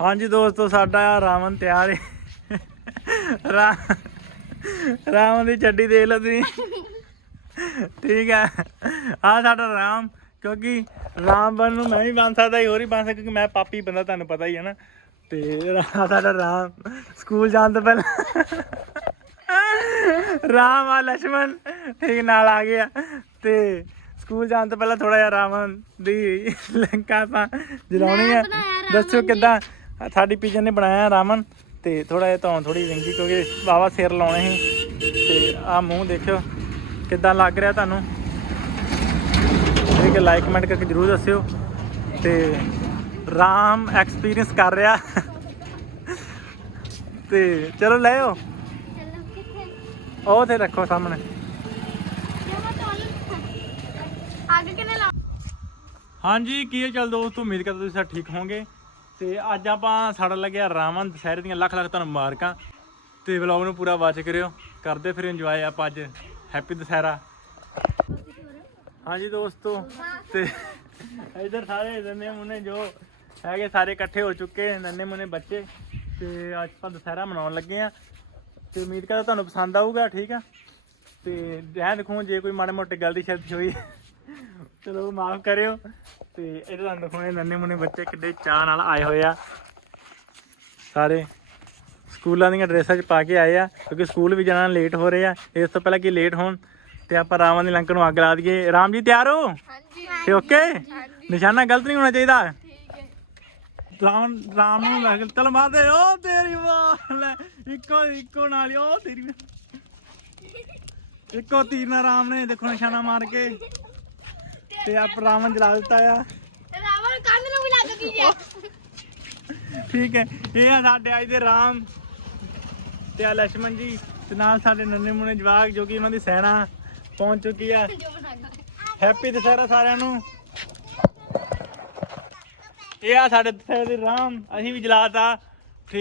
ਹਾਂਜੀ ਦੋਸਤੋ ਸਾਡਾ ਰਾਵਣ ਤਿਆਰ ਹੈ ਰਾ ਰਾਮ ਦੀ ਚੱਡੀ ਦੇਖ ਲਓ ਤੁਸੀਂ। ਠੀਕ ਹੈ ਆ ਸਾਡਾ ਰਾਮ ਕਿਉਂਕਿ ਰਾਮ ਬਣ ਨੂੰ ਨਹੀਂ ਬਣ ਸਕਦਾ ਹੋਰ ਹੀ ਬਣ ਸਕਦਾ ਕਿਉਂਕਿ ਮੈਂ ਪਾਪੀ ਬੰਦਾ ਤੁਹਾਨੂੰ ਪਤਾ ਹੀ ਹੈ ਨਾ। ਤੇ ਸਾਡਾ ਰਾਮ ਸਕੂਲ ਜਾਣ ਤੋਂ ਪਹਿਲਾਂ ਰਾਮ ਆ ਲక్ష్మణ ਠੀਕ ਨਾਲ ਆ ਗਿਆ। ਤੇ ਸਕੂਲ ਜਾਣ ਤੋਂ ਪਹਿਲਾਂ ਥੋੜਾ ਜਿਹਾ ਰਾਵਣ ਦੀ ਲੰਕਾ ਆਪਾਂ ਜਲਾਉਣੀ ਹੈ ਦੱਸੋ ਕਿੱਦਾਂ ਸਾਡੀ ਪੀਜਨ ਨੇ ਬਣਾਇਆ ਰਾਮਨ ਤੇ ਥੋੜਾ ਜਿਹਾ ਤੋਂ ਥੋੜੀ ਵਿੰਗੀ ਕਿਉਂਕਿ ਵਾਵਾ ਸਿਰ ਲਾਉਣੇ ਸੀ ਤੇ ਆ ਮੂੰਹ ਦੇਖਿਓ ਕਿੱਦਾਂ ਲੱਗ ਰਿਹਾ ਤੁਹਾਨੂੰ। ਠੀਕ ਹੈ ਲਾਈਕ ਕਮੈਂਟ ਕਰਕੇ ਜਰੂਰ ਦੱਸਿਓ ਤੇ ਰਾਮ ਐਕਸਪੀਰੀਅੰਸ ਕਰ ਰਿਹਾ। ਤੇ ਚਲੋ ਲੈ ਆਓ। ਚੱਲੋ ਕਿੱਥੇ? ਉਹ ਤੇ ਰੱਖੋ ਸਾਹਮਣੇ। ਹਾਂਜੀ ਕੀ ਹਾਲ ਚਾਲ ਦੋਸਤੋ? ਉਮੀਦ ਕਰਦਾ ਤੁਸੀਂ ਸਾਰੇ ਠੀਕ ਹੋਵੋਗੇ। ਤੇ ਅੱਜ ਆਪਾਂ ਸਾਡਾ ਲੱਗਿਆ ਰਾਵਣ ਦੁਸਹਿਰੇ ਦੀਆਂ ਲੱਖ ਲੱਖ ਤੁਹਾਨੂੰ ਮੁਬਾਰਕਾਂ। ਤੇ ਵਲੌਗ ਨੂੰ ਪੂਰਾ ਵਾਚ ਕਰਿਓ। ਕਰਦੇ ਫਿਰ ਇੰਜੋਏ ਆਪਾਂ ਅੱਜ। ਹੈਪੀ ਦੁਸਹਿਰਾ। ਹਾਂਜੀ ਦੋਸਤੋ, ਤੇ ਇਧਰ ਸਾਰੇ ਨੰਨੇ ਮੁੰਨੇ ਜੋ ਹੈਗੇ ਸਾਰੇ ਇਕੱਠੇ ਹੋ ਚੁੱਕੇ ਨੰਨੇ ਮੁੰਨੇ ਬੱਚੇ। ਤੇ ਅੱਜ ਆਪਾਂ ਦੁਸਹਿਰਾ ਮਨਾਉਣ ਲੱਗੇ ਆ ਤੇ ਉਮੀਦ ਕਰਦਾ ਤੁਹਾਨੂੰ ਪਸੰਦ ਆਊਗਾ, ਠੀਕ ਆ? ਤੇ ਰਹਿਣ ਦੇਖੋ ਜੇ ਕੋਈ ਮਾੜੇ ਮੋਟੇ ਗਲਤੀ ਸ਼ਲਤੀ ਹੋਈ। ਚਲੋ ਮਾਫ ਕਰਿਓ। ਤੇ ਇਹ ਤੁਹਾਨੂੰ ਦਿਖਾਉਣੇ ਨੰਨੇ ਮੁੰਨੇ ਬੱਚੇ ਕਿੱਡੇ ਚਾਹ ਨਾਲ ਆਏ ਹੋਏ ਆ। ਸਾਰੇ ਸਕੂਲਾਂ ਦੀਆਂ ਡਰੈਸਾਂ 'ਚ ਪਾ ਕੇ ਆਏ ਆ ਕਿਉਂਕਿ ਸਕੂਲ ਵੀ ਜਾਣਾ ਲੇਟ ਹੋ ਰਹੇ ਆ। ਇਸ ਤੋਂ ਪਹਿਲਾਂ ਕਿ ਲੇਟ ਹੋਣ ਤੇ ਆਪਾਂ ਰਾਵਣ ਦੀ ਲੰਕ ਨੂੰ ਅੱਗ ਲਾ ਦਈਏ। ਰਾਮ ਜੀ ਤਿਆਰ ਹੋ? ਹਾਂਜੀ। ਤੇ ਓਕੇ ਨਿਸ਼ਾਨਾ ਗਲਤ ਨਹੀਂ ਹੋਣਾ ਚਾਹੀਦਾ? ਰਾਮ ਰਾਮ ਨੂੰ ਲੱਗ ਚਲ ਮਾਰਦੇ ਓ ਤੇਰੀ ਵਾਹ ਲੈ ਇੱਕੋ ਇੱਕੋ ਨਾਲ ਓ ਤੇਰੀ ਇੱਕੋ ਤੀਰ ਨਾਲ ਰਾਮ ਨੇ ਦੇਖੋ ਨਿਸ਼ਾਨਾ ਮਾਰ ਕੇ। ਤੇ ਆਪ ਰਾਵਣ ਜਲਾ ਦਿੱਤਾ ਆ। ਰਾਵਣ ਕੰਨ ਨੂੰ ਵੀ ਲੱਗ ਗਈ ਆ। ਠੀਕ ਹੈ ਇਹ ਆ ਸਾਡੇ ਅੱਜ ਦੇ ਰਾਮ ਤੇ ਆ ਲక్ష్మణ ਜੀ ਤੇ ਨਾਲ ਸਾਡੇ ਨੰਨੇ ਮੁੰਨੇ ਜਵਾਗ ਜੋ ਕਿ ਇਹਨਾਂ ਦੀ ਸੈਨਾ ਪਹੁੰਚ ਚੁੱਕੀ ਆ। ਹੈਪੀ ਦਸਹਿਰਾ ਸਾਰਿਆਂ ਨੂੰ। ਇਹ ਆ ਸਾਡੇ ਦਸਹਿਰੇ ਦੇ ਰਾਮ ਅਸੀਂ ਵੀ ਜਲਾਤਾ।